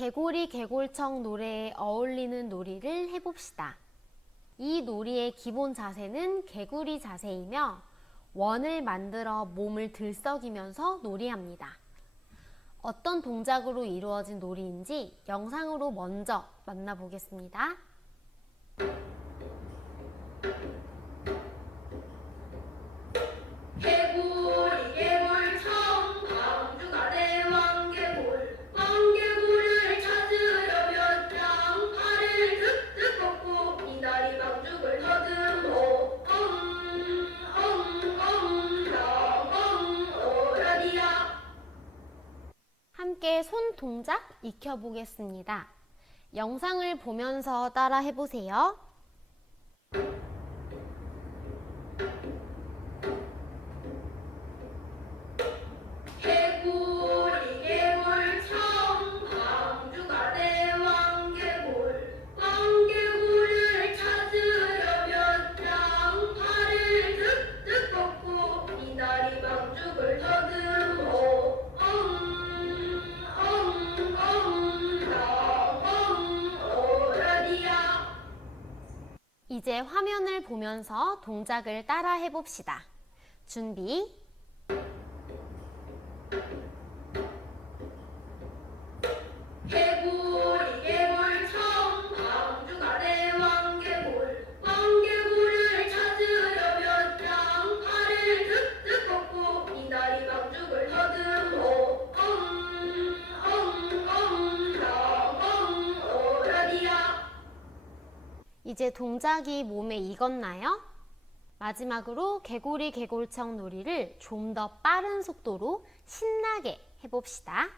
개구리 개골청 노래에 어울리는 놀이를 해봅시다. 이 놀이의 기본 자세는 개구리 자세이며 원을 만들어 몸을 들썩이면서 놀이합니다. 어떤 동작으로 이루어진 놀이인지 영상으로 먼저 만나보겠습니다. 함께 손 동작 익혀보겠습니다. 영상을 보면서 따라 해보세요. 개구리 개굴 이제 화면을 보면서 동작을 따라 해봅시다. 준비. 이제 동작이 몸에 익었나요? 마지막으로 개구리 개골청 놀이를 좀 더 빠른 속도로 신나게 해봅시다.